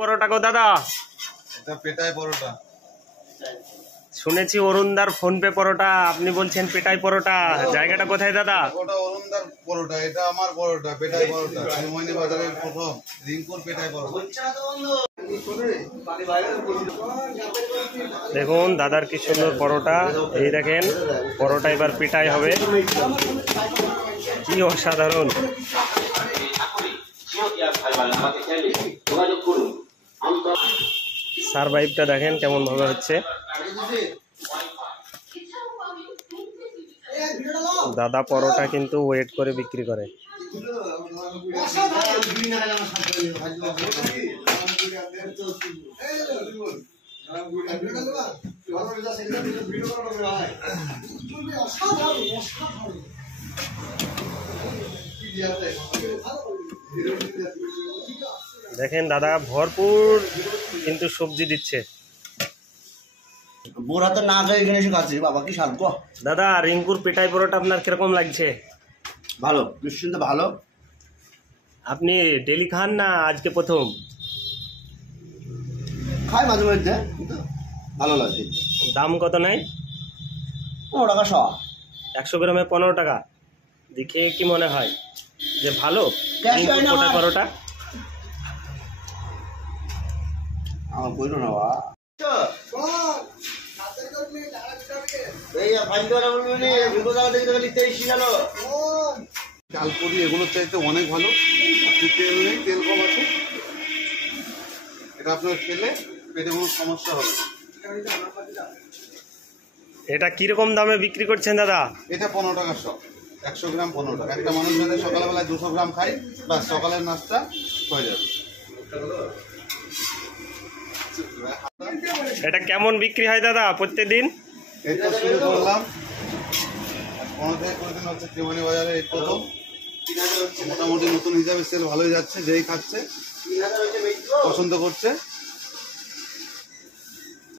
পরোটা গো দাদা? এটা পেটাই পরোটা। শুনেছি অরুণদার ফোনপে পরোটা, আপনি বলছেন পেটাই পরোটা। জায়গাটা কোথায় দাদা? ওটা অরুণদার পরোটা, এটা আমার পরোটা, পেটাই পরোটা। শিরোমণি বাজারের প্রথম রিঙ্কুর পেটাই পরোটা। দেখুন দাদার কি সুন্দর পরোটা। এই দেখেন পরোটা এবার পেটাই হবে, কি অসাধারণ। সারভাইভটা দেখেন কেমন ভাবে হচ্ছে। দাদা পরোটা কিন্তু ওয়েট করে বিক্রি করে। দেখেন দাদা ভরপুর কিন্তু সবজি দিচ্ছে। দাদা রিঙ্কুর পেটাই পরোটা আপনার কিরকম লাগছে? ভালো, নিশ্চিন্ত ভালো। আপনি ডেলি খান না আজকে প্রথম? খাই মাঝে মধ্যে, ভালো লাগে। দাম কত নেয়? 15 টাকা শ। 100 গ্রামে 15 টাকা। দেখে কি মনে হয় যে ভালো পেটাই পরোটা? আমার কইলো না বা চালপুরি এগুলোর চাইতে অনেক ভালো। তেল নেই, তেল কম আছে। এটা আপনার খেলে পেটে কোনো সমস্যা হবে। এটা কিরকম দামে বিক্রি করছেন দাদা? এটা 15 টাকা শ। 100 গ্রাম 15 টাকা। একটা মানুষ যদি সকালবেলায় 200 গ্রাম খায়, বাস সকালের নাস্তা হয়ে যাবে। এটা কেমন বিক্রি হয় দাদা প্রত্যেকদিন? এটা শুরু করলাম 15 থেকে 20 দিন হচ্ছে। শিরোমণি বাজারে এই প্রথম। মোটামুটি নতুন হিসাবে সেল ভালোই যাচ্ছে, যেই খাচ্ছে পছন্দ করছে।